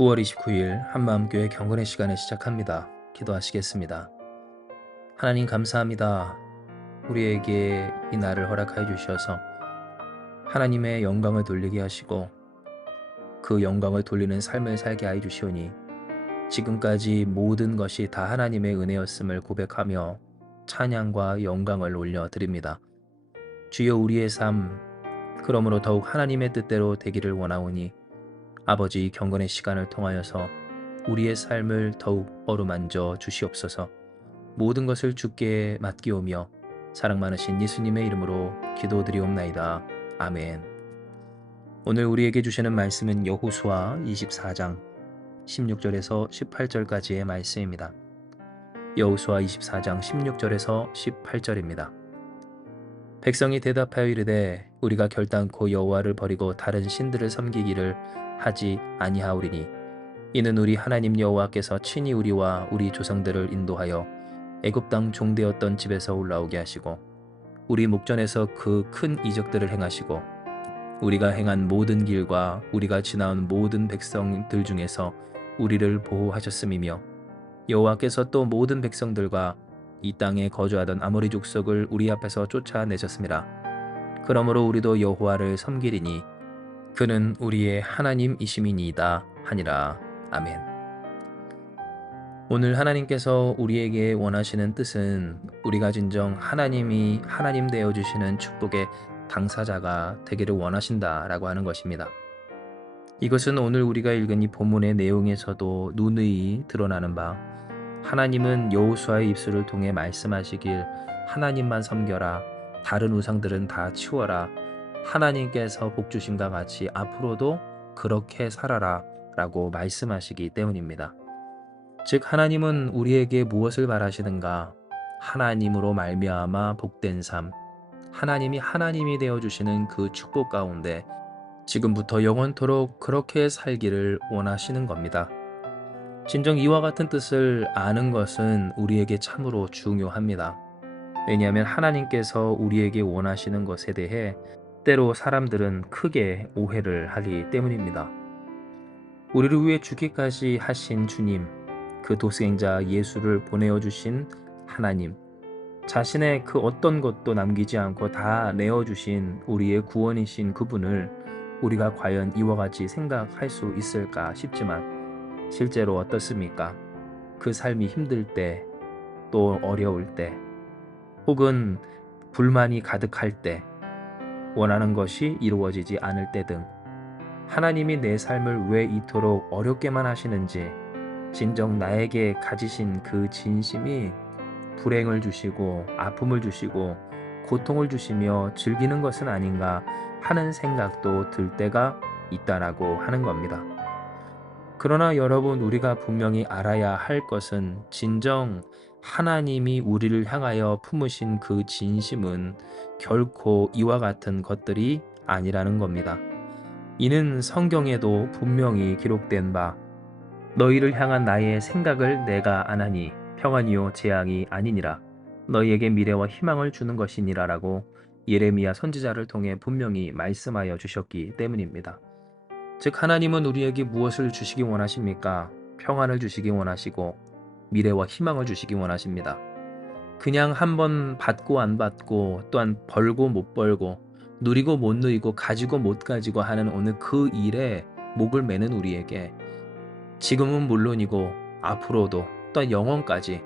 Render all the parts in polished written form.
9월 29일 한마음교회 경건의 시간을 시작합니다. 기도하시겠습니다. 하나님 감사합니다. 우리에게 이 날을 허락하여 주셔서 하나님의 영광을 돌리게 하시고 그 영광을 돌리는 삶을 살게 하여 주시오니 지금까지 모든 것이 다 하나님의 은혜였음을 고백하며 찬양과 영광을 올려드립니다. 주여 우리의 삶, 그러므로 더욱 하나님의 뜻대로 되기를 원하오니 아버지 경건의 시간을 통하여서 우리의 삶을 더욱 어루만져 주시옵소서. 모든 것을 주께 맡기오며 사랑 많으신 예수님의 이름으로 기도드리옵나이다. 아멘. 오늘 우리에게 주시는 말씀은 여호수아 24장 16절에서 18절까지의 말씀입니다. 여호수아 24장 16절에서 18절입니다. 백성이 대답하여 이르되 우리가 결단코 여호와를 버리고 다른 신들을 섬기기를 하지 아니하오리니 이는 우리 하나님 여호와께서 친히 우리와 우리 조상들을 인도하여 애굽 땅 종되었던 집에서 올라오게 하시고 우리 목전에서 그 큰 이적들을 행하시고 우리가 행한 모든 길과 우리가 지나온 모든 백성들 중에서 우리를 보호하셨음이며 여호와께서 또 모든 백성들과 이 땅에 거주하던 아모리 족속을 우리 앞에서 쫓아내셨습니다. 그러므로 우리도 여호와를 섬기리니 그는 우리의 하나님이심이니이다 하니라. 아멘. 오늘 하나님께서 우리에게 원하시는 뜻은 우리가 진정 하나님이 하나님 되어주시는 축복의 당사자가 되기를 원하신다라고 하는 것입니다. 이것은 오늘 우리가 읽은 이 본문의 내용에서도 누누이 드러나는 바 하나님은 여호수아의 입술을 통해 말씀하시길 하나님만 섬겨라, 다른 우상들은 다 치워라, 하나님께서 복주심과 같이 앞으로도 그렇게 살아라 라고 말씀하시기 때문입니다. 즉 하나님은 우리에게 무엇을 바라시는가? 하나님으로 말미암아 복된 삶, 하나님이 하나님이 되어주시는 그 축복 가운데 지금부터 영원토록 그렇게 살기를 원하시는 겁니다. 진정 이와 같은 뜻을 아는 것은 우리에게 참으로 중요합니다. 왜냐하면 하나님께서 우리에게 원하시는 것에 대해 때로 사람들은 크게 오해를 하기 때문입니다. 우리를 위해 죽기까지 하신 주님, 그 도승행자 예수를 보내어 주신 하나님, 자신의 그 어떤 것도 남기지 않고 다 내어주신 우리의 구원이신 그분을 우리가 과연 이와 같이 생각할 수 있을까 싶지만 실제로 어떻습니까? 그 삶이 힘들 때, 또 어려울 때, 혹은 불만이 가득할 때, 원하는 것이 이루어지지 않을 때 등 하나님이 내 삶을 왜 이토록 어렵게만 하시는지 진정 나에게 가지신 그 진심이 불행을 주시고 아픔을 주시고 고통을 주시며 즐기는 것은 아닌가 하는 생각도 들 때가 있다라고 하는 겁니다. 그러나 여러분, 우리가 분명히 알아야 할 것은 진정 하나님이 우리를 향하여 품으신 그 진심은 결코 이와 같은 것들이 아니라는 겁니다. 이는 성경에도 분명히 기록된 바 너희를 향한 나의 생각을 내가 아나니 평안이요 재앙이 아니니라, 너희에게 미래와 희망을 주는 것이니라 라고 예레미야 선지자를 통해 분명히 말씀하여 주셨기 때문입니다. 즉 하나님은 우리에게 무엇을 주시기 원하십니까? 평안을 주시기 원하시고 미래와 희망을 주시기 원하십니다. 그냥 한번 받고 안 받고 또한 벌고 못 벌고 누리고 못 누리고 가지고 못 가지고 하는 어느 그 일에 목을 매는 우리에게 지금은 물론이고 앞으로도 또한 영원까지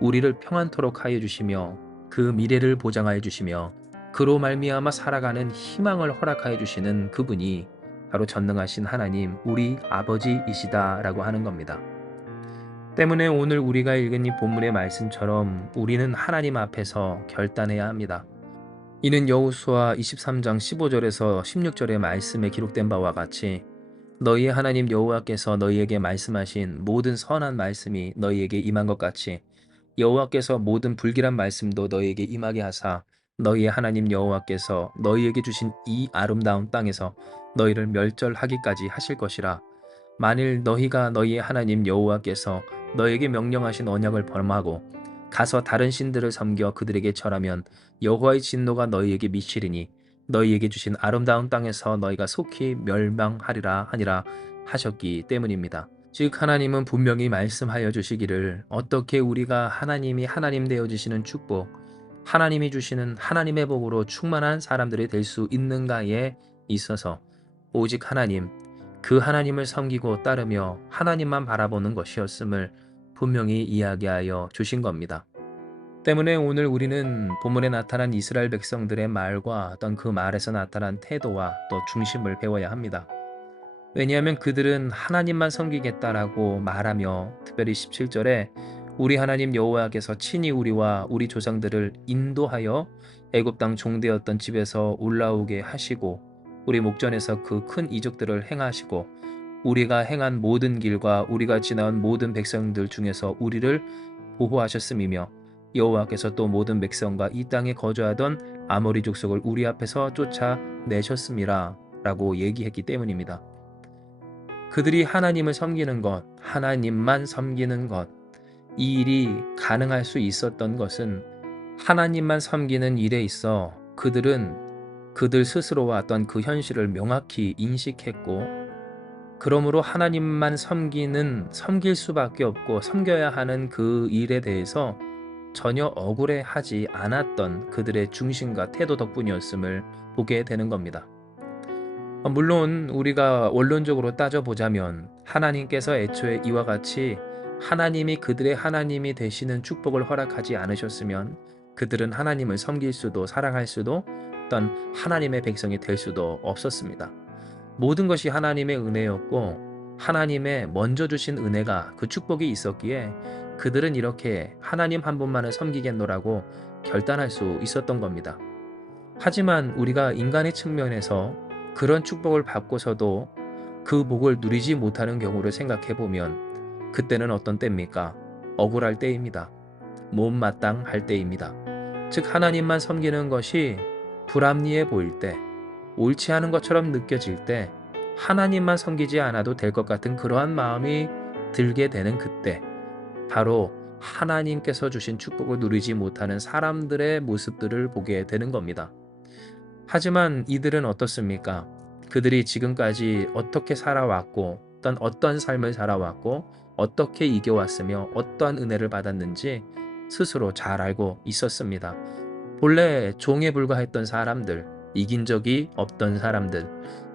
우리를 평안토록 하여 주시며 그 미래를 보장하여 주시며 그로 말미암아 살아가는 희망을 허락하여 주시는 그분이 바로 전능하신 하나님, 우리 아버지이시다라고 하는 겁니다. 때문에 오늘 우리가 읽은 이 본문의 말씀처럼 우리는 하나님 앞에서 결단해야 합니다. 이는 여호수아 23장 15절에서 16절의 말씀에 기록된 바와 같이 너희의 하나님 여호와께서 너희에게 말씀하신 모든 선한 말씀이 너희에게 임한 것 같이 여호와께서 모든 불길한 말씀도 너희에게 임하게 하사 너희의 하나님 여호와께서 너희에게 주신 이 아름다운 땅에서 너희를 멸절하기까지 하실 것이라. 만일 너희가 너희의 하나님 여호와께서 너희에게 명령하신 언약을 범하고 가서 다른 신들을 섬겨 그들에게 절하면 여호와의 진노가 너희에게 미치리니 너희에게 주신 아름다운 땅에서 너희가 속히 멸망하리라 하니라. 하셨기 때문입니다. 즉 하나님은 분명히 말씀하여 주시기를 어떻게 우리가 하나님이 하나님 되어 주시는 축복, 하나님이 주시는 하나님의 복으로 충만한 사람들이 될 수 있는가에 있어서 오직 하나님, 그 하나님을 섬기고 따르며 하나님만 바라보는 것이었음을 분명히 이야기하여 주신 겁니다. 때문에 오늘 우리는 본문에 나타난 이스라엘 백성들의 말과 어떤 그 말에서 나타난 태도와 또 중심을 배워야 합니다. 왜냐하면 그들은 하나님만 섬기겠다라고 말하며 특별히 17절에 우리 하나님 여호와께서 친히 우리와 우리 조상들을 인도하여 애굽 땅 종되었던 집에서 올라오게 하시고 우리 목전에서 그 큰 이적들을 행하시고 우리가 행한 모든 길과 우리가 지나온 모든 백성들 중에서 우리를 보호하셨음이며 여호와께서 또 모든 백성과 이 땅에 거주하던 아모리 족속을 우리 앞에서 쫓아내셨음이라 라고 얘기했기 때문입니다. 그들이 하나님을 섬기는 것, 하나님만 섬기는 것, 이 일이 가능할 수 있었던 것은 하나님만 섬기는 일에 있어 그들은 그들 스스로와 어떤 그 현실을 명확히 인식했고 그러므로 하나님만 섬길 수밖에 없고 섬겨야 하는 그 일에 대해서 전혀 억울해하지 않았던 그들의 중심과 태도 덕분이었음을 보게 되는 겁니다. 물론 우리가 원론적으로 따져보자면 하나님께서 애초에 이와 같이 하나님이 그들의 하나님이 되시는 축복을 허락하지 않으셨으면 그들은 하나님을 섬길 수도 사랑할 수도 어떤 하나님의 백성이 될 수도 없었습니다. 모든 것이 하나님의 은혜였고 하나님의 먼저 주신 은혜가 그 축복이 있었기에 그들은 이렇게 하나님 한 분만을 섬기겠노라고 결단할 수 있었던 겁니다. 하지만 우리가 인간의 측면에서 그런 축복을 받고서도 그 복을 누리지 못하는 경우를 생각해보면 그때는 어떤 때입니까? 억울할 때입니다. 못마땅할 때입니다. 즉 하나님만 섬기는 것이 불합리해 보일 때, 옳지 않은 것처럼 느껴질 때 하나님만 섬기지 않아도 될 것 같은 그러한 마음이 들게 되는 그때 바로 하나님께서 주신 축복을 누리지 못하는 사람들의 모습들을 보게 되는 겁니다. 하지만 이들은 어떻습니까? 그들이 지금까지 어떻게 살아왔고 어떤 삶을 살아왔고 어떻게 이겨왔으며 어떠한 은혜를 받았는지 스스로 잘 알고 있었습니다. 본래 종에 불과했던 사람들, 이긴 적이 없던 사람들,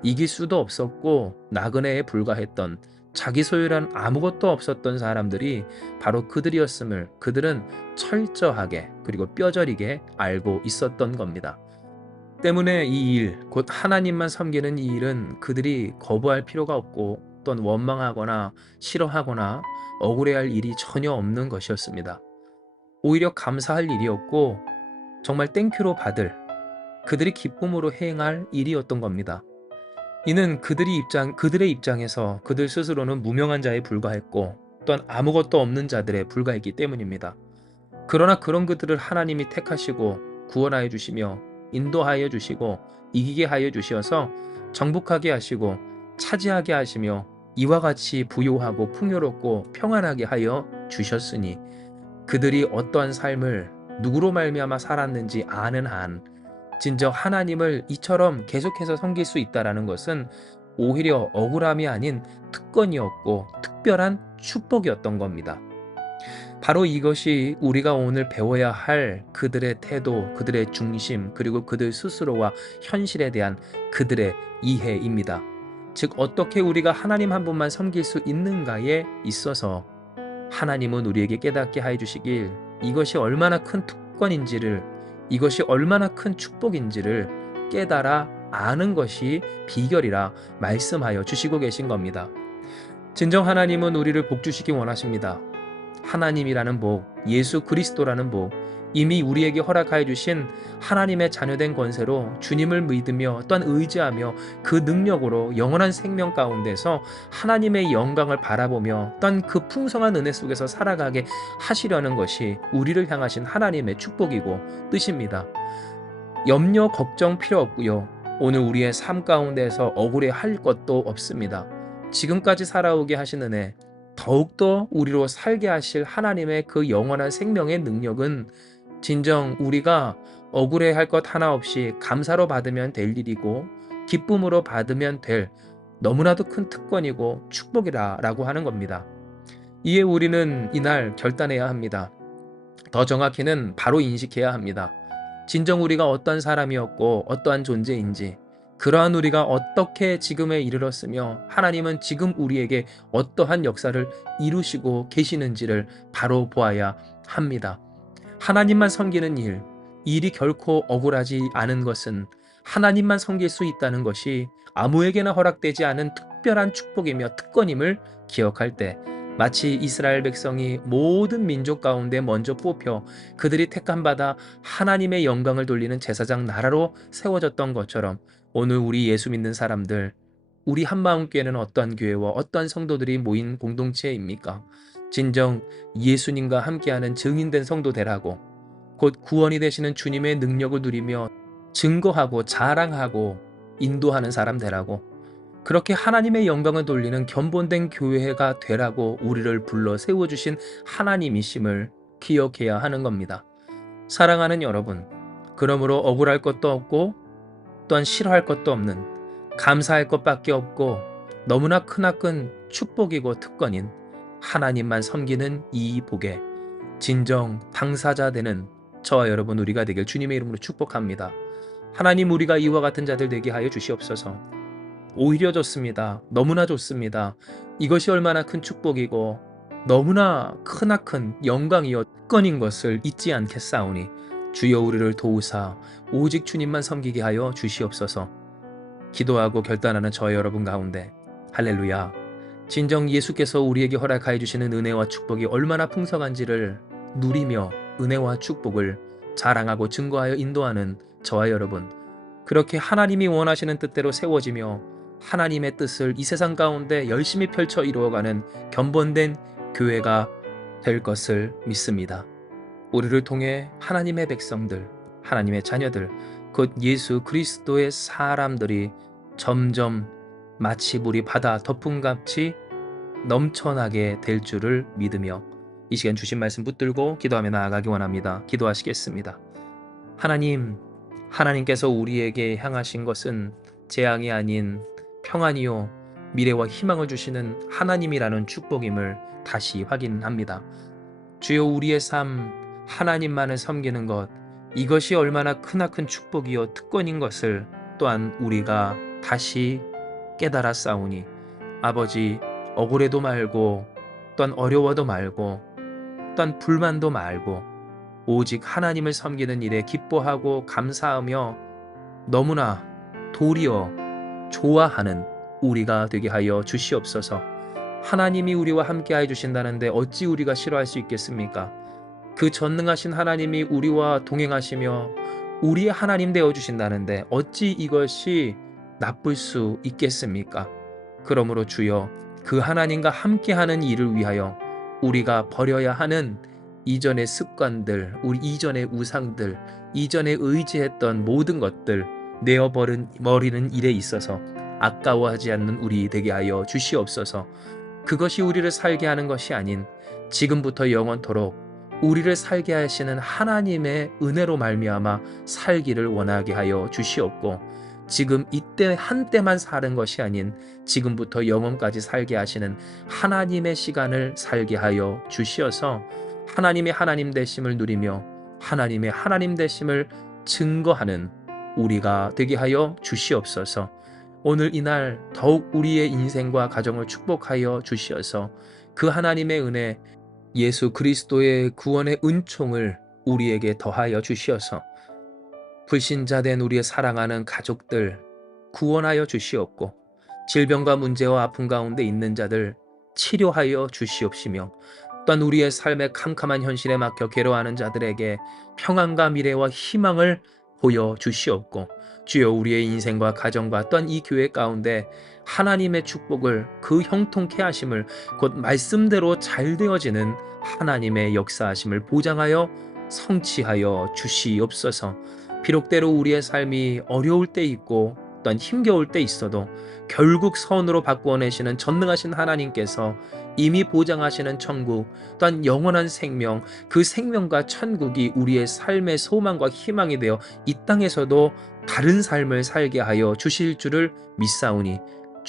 이길 수도 없었고 나그네에 불과했던 자기 소유란 아무것도 없었던 사람들이 바로 그들이었음을 그들은 철저하게 그리고 뼈저리게 알고 있었던 겁니다. 때문에 이 일, 곧 하나님만 섬기는 이 일은 그들이 거부할 필요가 없고 또는 원망하거나 싫어하거나 억울해할 일이 전혀 없는 것이었습니다. 오히려 감사할 일이었고 정말 땡큐로 받을 그들이 기쁨으로 행할 일이었던 겁니다. 이는 그들의 입장에서 그들 스스로는 무명한 자에 불과했고 또한 아무것도 없는 자들에 불과했기 때문입니다. 그러나 그런 그들을 하나님이 택하시고 구원하여 주시며 인도하여 주시고 이기게 하여 주셔서 정복하게 하시고 차지하게 하시며 이와 같이 부요하고 풍요롭고 평안하게 하여 주셨으니 그들이 어떠한 삶을 누구로 말미암아 살았는지 아는 한 진정 하나님을 이처럼 계속해서 섬길 수 있다는 것은 오히려 억울함이 아닌 특권이었고 특별한 축복이었던 겁니다. 바로 이것이 우리가 오늘 배워야 할 그들의 태도, 그들의 중심, 그리고 그들 스스로와 현실에 대한 그들의 이해입니다. 즉 어떻게 우리가 하나님 한 분만 섬길 수 있는가에 있어서 하나님은 우리에게 깨닫게 해 주시길 이것이 얼마나 큰 특권인지를 이것이 얼마나 큰 축복인지를 깨달아 아는 것이 비결이라 말씀하여 주시고 계신 겁니다. 진정 하나님은 우리를 복 주시기 원하십니다. 하나님이라는 복, 예수 그리스도라는 복, 이미 우리에게 허락하여 주신 하나님의 자녀된 권세로 주님을 믿으며 또한 의지하며 그 능력으로 영원한 생명 가운데서 하나님의 영광을 바라보며 또한 그 풍성한 은혜 속에서 살아가게 하시려는 것이 우리를 향하신 하나님의 축복이고 뜻입니다. 염려 걱정 필요 없고요. 오늘 우리의 삶 가운데서 억울해 할 것도 없습니다. 지금까지 살아오게 하신 은혜, 더욱더 우리로 살게 하실 하나님의 그 영원한 생명의 능력은 진정 우리가 억울해 할 것 하나 없이 감사로 받으면 될 일이고 기쁨으로 받으면 될 너무나도 큰 특권이고 축복이라고 하는 겁니다. 이에 우리는 이날 결단해야 합니다. 더 정확히는 바로 인식해야 합니다. 진정 우리가 어떤 사람이었고 어떠한 존재인지, 그러한 우리가 어떻게 지금에 이르렀으며 하나님은 지금 우리에게 어떠한 역사를 이루시고 계시는지를 바로 보아야 합니다. 하나님만 섬기는 일이 결코 억울하지 않은 것은 하나님만 섬길 수 있다는 것이 아무에게나 허락되지 않은 특별한 축복이며 특권임을 기억할 때, 마치 이스라엘 백성이 모든 민족 가운데 먼저 뽑혀 그들이 택함받아 하나님의 영광을 돌리는 제사장 나라로 세워졌던 것처럼, 오늘 우리 예수 믿는 사람들, 우리 한마음교회는 어떠한 교회와 어떠한 성도들이 모인 공동체입니까? 진정 예수님과 함께하는 증인된 성도 되라고, 곧 구원이 되시는 주님의 능력을 누리며 증거하고 자랑하고 인도하는 사람 되라고, 그렇게 하나님의 영광을 돌리는 견본된 교회가 되라고 우리를 불러 세워주신 하나님이심을 기억해야 하는 겁니다. 사랑하는 여러분, 그러므로 억울할 것도 없고 또한 싫어할 것도 없는, 감사할 것밖에 없고 너무나 크나큰 축복이고 특권인 하나님만 섬기는 이 복에 진정 당사자 되는 저와 여러분 우리가 되길 주님의 이름으로 축복합니다. 하나님, 우리가 이와 같은 자들 되게 하여 주시옵소서. 오히려 좋습니다. 너무나 좋습니다. 이것이 얼마나 큰 축복이고 너무나 크나큰 영광이요 특권인 것을 잊지 않겠사오니, 주여 우리를 도우사 오직 주님만 섬기게 하여 주시옵소서. 기도하고 결단하는 저와 여러분 가운데, 할렐루야, 진정 예수께서 우리에게 허락하여 주시는 은혜와 축복이 얼마나 풍성한지를 누리며 은혜와 축복을 자랑하고 증거하여 인도하는 저와 여러분, 그렇게 하나님이 원하시는 뜻대로 세워지며 하나님의 뜻을 이 세상 가운데 열심히 펼쳐 이루어가는 견본된 교회가 될 것을 믿습니다. 우리를 통해 하나님의 백성들, 하나님의 자녀들, 곧 예수 그리스도의 사람들이 점점 마치 물이 바다 덮음같이 넘쳐나게 될 줄을 믿으며 이 시간 주신 말씀 붙들고 기도하며 나아가기 원합니다. 기도하시겠습니다. 하나님께서 우리에게 향하신 것은 재앙이 아닌 평안이요 미래와 희망을 주시는 하나님이라는 축복임을 다시 확인합니다. 주여, 우리의 삶 하나님만을 섬기는 것, 이것이 얼마나 크나큰 축복이요 특권인 것을 또한 우리가 다시 깨달았사오니, 아버지, 억울해도 말고 또한 어려워도 말고 또한 불만도 말고 오직 하나님을 섬기는 일에 기뻐하고 감사하며 너무나 도리어 좋아하는 우리가 되게 하여 주시옵소서. 하나님이 우리와 함께하여 주신다는데 어찌 우리가 싫어할 수 있겠습니까? 그 전능하신 하나님이 우리와 동행하시며 우리의 하나님 되어 주신다는데 어찌 이것이 나쁠 수 있겠습니까? 그러므로 주여, 그 하나님과 함께하는 일을 위하여 우리가 버려야 하는 이전의 습관들, 우리 이전의 우상들, 이전에 의지했던 모든 것들 내어버리는 일에 있어서 아까워하지 않는 우리 되게 하여 주시옵소서. 그것이 우리를 살게 하는 것이 아닌 지금부터 영원토록 우리를 살게 하시는 하나님의 은혜로 말미암아 살기를 원하게 하여 주시옵고, 지금 이때 한때만 사는 것이 아닌 지금부터 영원까지 살게 하시는 하나님의 시간을 살게 하여 주시어서 하나님의 하나님 되심을 누리며 하나님의 하나님 되심을 증거하는 우리가 되게 하여 주시옵소서. 오늘 이날 더욱 우리의 인생과 가정을 축복하여 주시어서 그 하나님의 은혜, 예수 그리스도의 구원의 은총을 우리에게 더하여 주시어서 불신자된 우리의 사랑하는 가족들 구원하여 주시옵고, 질병과 문제와 아픔 가운데 있는 자들 치료하여 주시옵시며, 또한 우리의 삶의 캄캄한 현실에 막혀 괴로워하는 자들에게 평안과 미래와 희망을 보여주시옵고, 주여, 우리의 인생과 가정과 또한 이 교회 가운데 하나님의 축복을, 그 형통케 하심을, 곧 말씀대로 잘 되어지는 하나님의 역사하심을 보장하여 성취하여 주시옵소서. 비록 때로 우리의 삶이 어려울 때 있고 또한 힘겨울 때 있어도 결국 선으로 바꾸어내시는 전능하신 하나님께서 이미 보장하시는 천국, 또한 영원한 생명, 그 생명과 천국이 우리의 삶의 소망과 희망이 되어 이 땅에서도 다른 삶을 살게 하여 주실 줄을 믿사오니,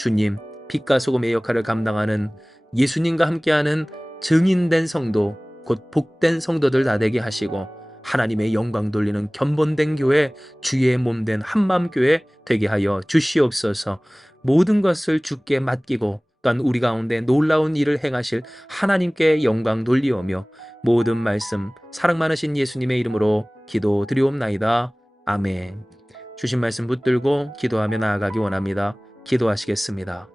주님, 빛과 소금의 역할을 감당하는 예수님과 함께하는 증인된 성도, 곧 복된 성도들 다 되게 하시고 하나님의 영광 돌리는 견본된 교회, 주의 몸된 한마음교회 되게 하여 주시옵소서. 모든 것을 주께 맡기고 또한 우리 가운데 놀라운 일을 행하실 하나님께 영광 돌리오며 모든 말씀 사랑 많으신 예수님의 이름으로 기도드리옵나이다. 아멘. 주신 말씀 붙들고 기도하며 나아가기 원합니다. 기도하시겠습니다.